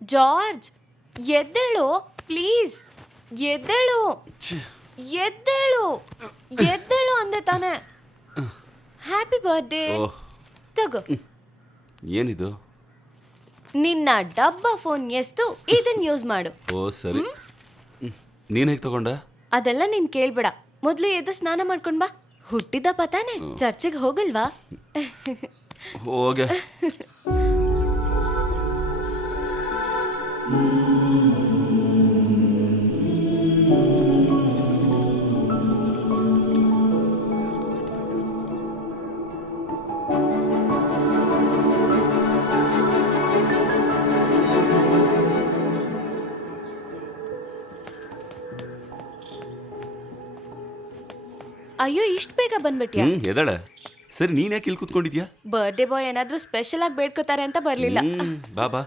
George, ಎದ್ದೇಳು please. ಎದ್ದೇಳು, ಎದ್ದೇಳು, ಎದ್ದೇಳು ಅಂದೆ ತಾನೆ. Happy birthday. ಓಹ್ ತಗೋ, ಏನಿದು? ನಿನ್ನ ಡಬ್ಬ ಫೋನ್ ಎಸ್ತು ಇದನ್ನ ಯೂಸ್ ಮಾಡು. ಓ ಸರಿ. ನೀನು ಹೇಗೆ ತಗೊಂಡ? ಅದೆಲ್ಲ ನೀನ್ ಕೇಳ್ಬೇಡ. ಮೊದಲು ಎದ್ದು ಸ್ನಾನ ಮಾಡ್ಕೊಂಡ್ ಬಾ. ಹುಟ್ಟಿದಪ್ಪ ತಾನೆ, ಚರ್ಚಿಗೆ ಹೋಗಲ್ವಾ? ಹೋಗೆ. ಅಯ್ಯೋ, ಇಷ್ಟು ಬೇಗ ಬಂದ್ಬಿಟ್ಯಾ? ಎದಳ. ಸರಿ, ನೀನ್ ಯಾಕೆ ಇಲ್ಲಿ ಕೂತ್ಕೊಂಡಿದ್ಯಾ? ಬರ್ಡೇ ಬಾಯ್ ಏನಾದ್ರೂ ಸ್ಪೆಷಲ್ ಆಗಿ ಬೇಡ್ಕೋತಾರೆ ಅಂತ ಬರ್ಲಿಲ್ಲ. ಬಾ ಬಾ.